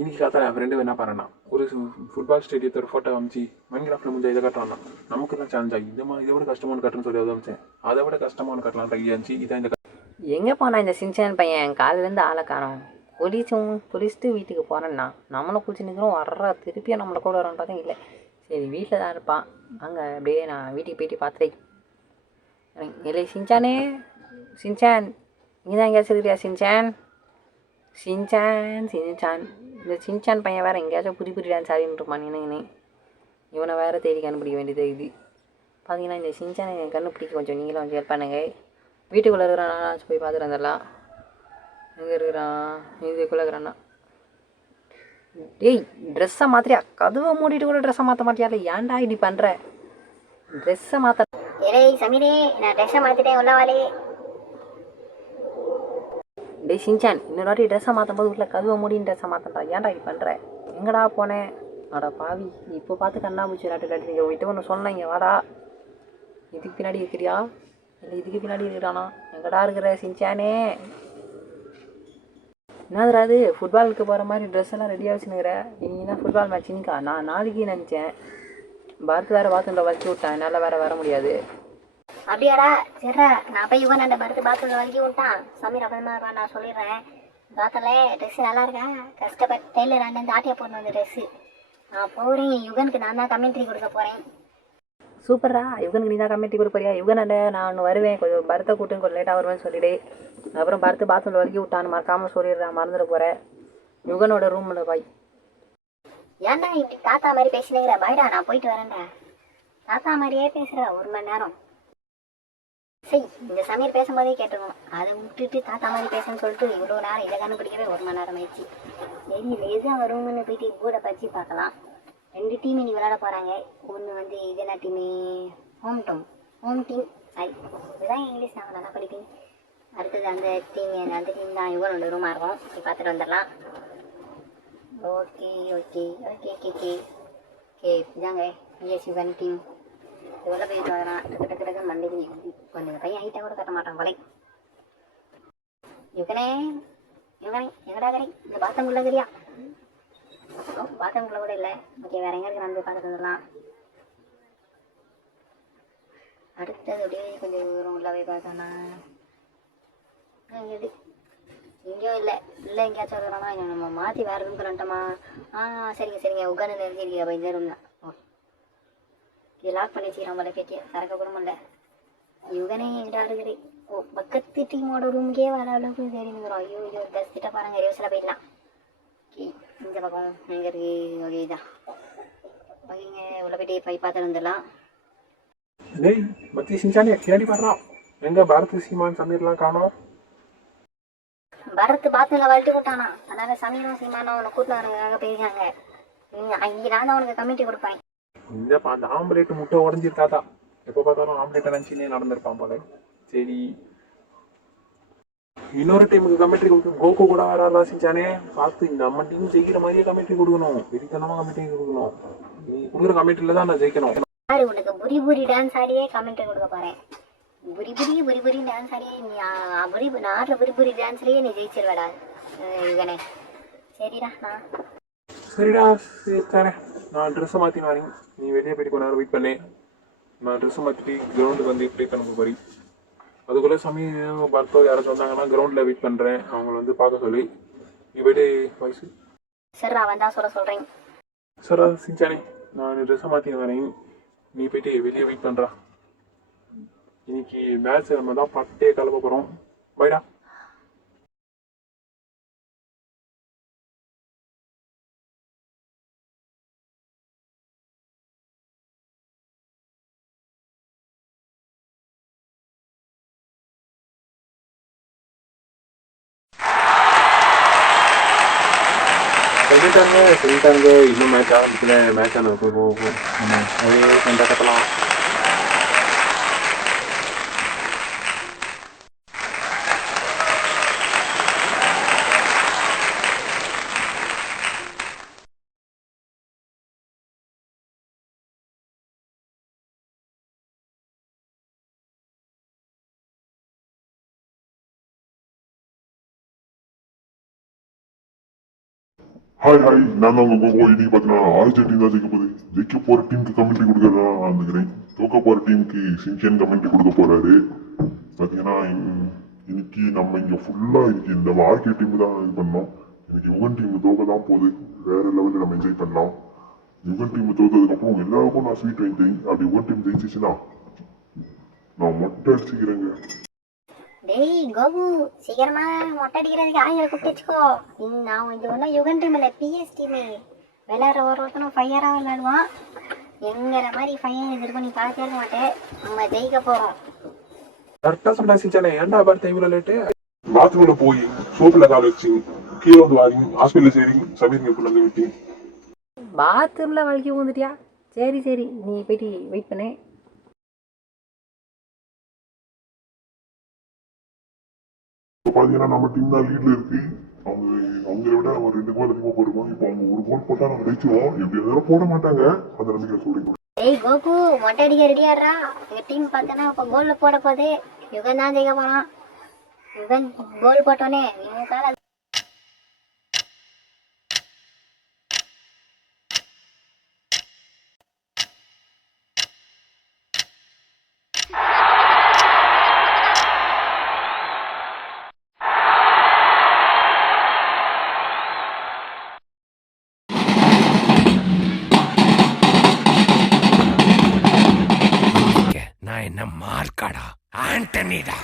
இன்னைக்கு காத்தா என் ஃப்ரெண்டு என்ன பண்ணனா ஒரு ஃபுட்பால் ஸ்டேடியத்தோட ஃபோட்டோ அமைச்சு மைன்கிராஃப்டில் முடிஞ்ச இதை கட்டுறான்னா நமக்கு தான் சேலஞ்ச் ஆகி இதை விட கஷ்டமான கட்டுன்னு சொல்லி அமைச்சேன். அதை விட கஷ்டமான கட்டலாம் ட்ரை ஆச்சு. இதான் இந்த எங்கே போனா இந்த சின்சான் பையன்? காலையிலேருந்து ஆளை காணோம். குளிச்சுட்டு வீட்டுக்கு போகிறேன்னா நம்மளை குளிச்சு நிற்கிறோம், வர்ற திருப்பியும் நம்மளை கூட வரோன்னு பார்த்தா இல்லை. சரி வீட்டில் தான் இருப்பான். அங்கே அப்படியே நான் வீட்டுக்கு போயிட்டு பார்த்துட்டேன். இல்லை சின்சானே, சின்சான் நீ தான் எங்கேயாச்சும் இருக்கிறியா சின்சான்? சின்சான் இந்த சின்சான் பையன் வேறு எங்கேயாச்சும் புது புது டான்ஸ் ஆடின்னு இருப்பான். நினைங்கண்ணே இவனை வேறு தேடி கண்டுபிடிக்க வேண்டியது இது. பார்த்தீங்கன்னா இந்த சின்சானை என் கண்டுபிடிக்க கொஞ்சம் நீங்களும் கொஞ்சம் ஹெல்ப் பண்ணுங்க. வீட்டுக்குள்ளே இருக்கிறான், நானாச்சும் போய் பார்த்துட்டு வந்துடலாம். எங்கே இருக்கிறான்? இதுக்குள்ளே இருக்கிறான்னா டேய் ட்ரெஸ்ஸை மாற்றியா? கதவை மூடிட்டு கூட ட்ரெஸ்ஸை மாற்ற மாட்டியா? இல்லை ஏன்டா இப்படி பண்ணுற? ட்ரெஸ்ஸை மாற்ற சமீரே நான் ட்ரெஸ்ஸை மாற்றிட்டேன் உள்ளவாலே. டேய் சின்சான் இன்னொரு வாட்டி ட்ரெஸ்ஸை மாற்றும் போது வீட்டில் கதவை மூடின்னு ட்ரெஸ்ஸை மாற்றண்டா. ஏன்டா இப்படி பண்ணுற? எங்கடா போனேன்? அடா பாவி, இப்போ பார்த்து கண்ணாமூச்சி விளாட்டு நீங்கள் உங்கள்கிட்ட ஒன்று சொன்னேன். இங்கே வாடா, இதுக்கு பின்னாடி இருக்கிறியா இல்லை இதுக்கு பின்னாடி இருக்கிறானா? எங்கடா இருக்கிற சின்சானே? என்னதுடா அது ஃபுட்பாலுக்கு போகிற மாதிரி ட்ரெஸ் எல்லாம் ரெடியாக வச்சுன்னுக்கிற? நீனா ஃபுட்பால் மேட்ச் இன்னிக்கா? நான் நாளைக்கு நினச்சேன். பரத் வேறு பாத்ரூமில் வலிச்சு விட்டான், என்னால் வேறு வர முடியாது. அப்படியாடா? சரிடா, நான் போய் யுவன் அந்த பாத்ரூமில் வலிச்சு விட்டான். சமீர் அப்புறமா நான் சொல்லிடுறேன். பார்த்தல ட்ரெஸ்ஸு நல்லா இருக்கேன். கஷ்டப்பட்டு டெய்லர் அண்ணன் ஆட்டியா போடணும் அந்த ட்ரெஸ்ஸு. நான் போகிறேன், யுகனுக்கு நான் தான் கமெண்ட்ரி கொடுக்க போகிறேன். சூப்பரா, யுகனுக்கு நீ தான் கமெண்ட்ரி கொடுப்பறியா? யுகன் அண்ணே நான் ஒன்று வருவேன், கொஞ்சம் பரத்தை கூட்டுன்னு கொஞ்சம் லேட்டாக வருவேன்னு சொல்லிவிடு. அப்புறம் பரத்து பாத்ரூமில் வலிக்கி விட்டான்னு மறக்காமல் சொல்லிடுறேன், மறந்துட போகிறேன். யுகனோட ரூமில் பாய். ஏன்டா இப்படி தாத்தா மாதிரி பேசினேங்கிற? பாய்டா நான் போயிட்டு வரேன்டா. தாத்தா மாதிரியே பேசுகிற 1 மணி நேரம். சரி இந்த சமீர் பேசும்போதே கேட்டுருக்கணும். அதை விட்டுட்டு தாத்தா மாதிரி பேசுன்னு சொல்லிட்டு இவ்வளோ நேரம் இதை கண்டுபிடிக்கவே 1 மணி நேரம் ஆயிடுச்சு. சரி எது அவன் ரூம்னு போயிட்டு கூட பச்சு பார்க்கலாம். 2 டீம் இன்னைக்கு விளையாட போகிறாங்க. ஒன்று வந்து இது என்ன டீமு? Home team. சாரி இதுதான் இங்கிலீஷ் நான் நல்லா படிப்பேன். அடுத்தது அந்த டீம் தான் யுவனோட ரூமாக இருக்கும். போய் பார்த்துட்டு வந்துடலாம். ஓகே இதாங்க பிஎஸ் யுவன் டீம். இவ்வளோ போயிட்டு வரலாம். டக்கு மண்டைக்கு கொஞ்சம் பையன் ஹைட்டாக கூட கட்ட மாட்டான் கொலை. யுவனே எங்கடா கரை? இந்த பாத்ரூம்குள்ளே தெரியா? பாத்ரூம்குள்ளே கூட இல்லை. ஓகே வேறு எங்கே இருக்கு? நான் போய் பார்த்துட்டு வந்துடலாம். அடுத்தது அப்படியே கொஞ்சம் தூரம் உள்ள போய் பார்த்தோன்னா எங்கேயும் இல்லை எங்கேயாச்சும் வரலாமா? நம்ம மாற்றி வேறு ரூம் பண்ணிட்டோமா? சரிங்க உட்காந்து நிறுத்திருக்கீங்க. அப்போ இந்த ரூம் தான். இது லாக் பண்ணி வச்சுக்கிறோம் போல. பேட்டியை சரக்க கூட இல்லை. யுகனே எங்கடா இருக்குது? பக்கத்து டீமோட ரூமுக்கே வர அளவுக்கு தெரிஞ்சுக்கிறோம். ஐயோ தஸ்திட்ட பாருங்க, ரிவர்ஸில் போயிடலாம். இந்த பக்கம் எங்கே இருக்கு? ஓகே இதான். ஓகேங்க உள்ள போயிட்டு போய் பார்த்துட்டு வந்துடலாம். டேய் மத்தி சின்சானே கேடி பாடுறான். எங்க பாரத் சீமான் சமீர்லாம் காணோம். பரத் பாத்ரூமில் வளர்த்து விட்டானா? அதனால சமீரும் சீமானும் அவனை கூட்டிட்டு வரதுக்காக போயிருக்காங்க. இங்கே நான் தான் அவனுக்கு கமிட்டி கொடுப்பேன். இல்லைப்பா அந்த ஆம்லேட் முட்டை உடஞ்சிருக்காதா? எப்போ பார்த்தாலும் ஆம்லேட்டை நினச்சினே நடந்திருப்பான் போல. சரி இன்னொரு டீமுக்கு கமெண்ட்ரி கொடுக்கணும். கோகோ கூட வராதா சின்சானே? பார்த்து நம்ம டீம் ஜெயிக்கிற மாதிரியே கமெண்ட்ரி கொடுக்கணும். வெறித்தனமாக கமெண்ட்ரி கொடுக்கணும். நீ கொடுக்குற கமெண்ட்ரியில் தான் நான் ஜெயிக்கணும். உனக்கு புரி டான்ஸ் ஆடியே கமெண்ட்ரி கொடுக்க போகிறேன். புரி டான்ஸ் ஆடியே நீ நான் ஆடுற புரி டான்ஸ்லேயே நீ ஜெயிச்சிருவேடா யுகனே. சரிடா சரி தரேன். நான் ட்ரெஸ்ஸை மாற்றி வரேன். நீ வெளியே போயிட்டு கொஞ்ச நேரம் வெயிட் பண்ணு. நான் ட்ரெஸ்ஸை மாற்றிட்டு கிரவுண்டுக்கு வந்து ப்ளே பண்ண போகிறேன். அதுக்குள்ளே சமயம் பர்த்தோ யாராச்சும் வந்தாங்கன்னா கிரவுண்டில் வெயிட் பண்ணுறேன். அவங்கள வந்து பார்க்க சொல்லி நீ போய்ட்டு வயசு சரிடா வந்தா சொல்கிறேன். சாரா சின்சானே நான் ட்ரெஸ்ஸை மாற்றி வரேன். நீ போயிட்டு வெளியே வெயிட் பண்ணுறா. இன்னைக்கு மேட்ச் நம்ம தான் பட்டே கிளம்ப போகிறோம். பைடா. சொல்லிட்டாங்க இன்னும் மேட்ச் ஆரம்பிக்கல. மேட்ச் ஆன போகும் அதே சண்டை கட்டலாம். ஹாய் நான் தான் உங்க கோகோ. இன்னைக்கு பார்த்தீங்கன்னா ஆர்ஜே டீம் தான் ஜெயிக்க போகுது. ஜெயிக்க போற டீமுக்கு கமெண்ட்ரி கொடுக்கறதா வந்துக்கிறேன். தோக்க போற டீமுக்கு சின்சியன் கமெண்ட்ரி கொடுக்க போறாரு. பார்த்தீங்கன்னா இன்னைக்கு நம்ம இங்க ஃபுல்லா இன்னைக்கு இந்த ஆர்கே டீம் தான் இது பண்ணோம். இன்னைக்கு யுகன் டீம் தோக்க தான் போகுது. வேற லெவலில் நம்ம என்ஜாய் பண்ணலாம். யுகன் டீம் தோத்ததுக்கு அப்புறம் எல்லாருக்கும் நான் ஸ்வீட் வாங்கிட்டேன். அப்படி யுகன் டீம் ஜெயிச்சிச்சுன்னா நான் மொட்டை அடிச்சுக்கிறேங்க. டேய் கோபு, சீக்கிரமா மொட்டை அடிக்கிறதுக்கு ஆளுங்களை கூப்பிட்டு வச்சுக்கோ. நான் இது ஒன்றும் யுகன் டீம் இல்லை, பிஎஸ் டீமு. விளையாடுற ஒருத்தனும் ஃபையராக விளையாடுவான். எங்கிற மாதிரி ஃபையர் எதிர்க்கும் நீ பார்த்துக்க மாட்டேன். நம்ம ஜெயிக்க போகிறோம். கரெக்டா சொன்னா சின்சானே, ஏன்டா பார்த்து இவ்வளவு லேட்டு? பாத்ரூம்ல போய் சோப்புல கால் வச்சு கீழே வந்து வாரிங் ஹாஸ்பிட்டல் சேரிங் சமீர் கொண்டு வந்து விட்டேன். பாத்ரூமில் வலிக்கி வந்துட்டியா? சரி நீ போயிட்டு வெயிட் பண்ணு. இப்போ பார்த்தீங்கன்னா நம்ம டீம் தான் லீட்ல இருக்கு. அவங்கள விட நம்ம 2 கோல் அதிகமாக போடுவோம். இப்போ அவங்க 1 கோல் போட்டால் நம்ம ஜெயிச்சிருவோம். எப்படி இருந்தாலும் போட மாட்டாங்க. அந்த நம்பிக்கை சொல்றீங்க. டேய் கோபு, மொட்டை அடிக்க ரெடியாடுறா. எங்கள் டீம் பார்த்தோன்னா இப்போ கோலில் போட போகுது. யுகன் தான் ஜெயிக்க போகிறான். யுகன் கோல் போட்டோன்னே இவங்க நான் என்ன மார்க்காடா, ஆண்டனிடா.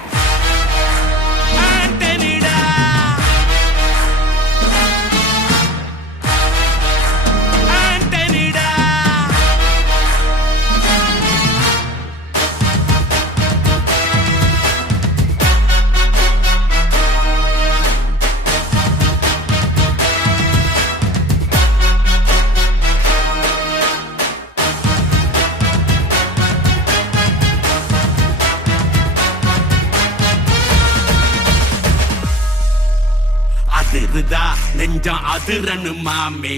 அதிருதா நெஞ்சம் அதிரனு மாமே.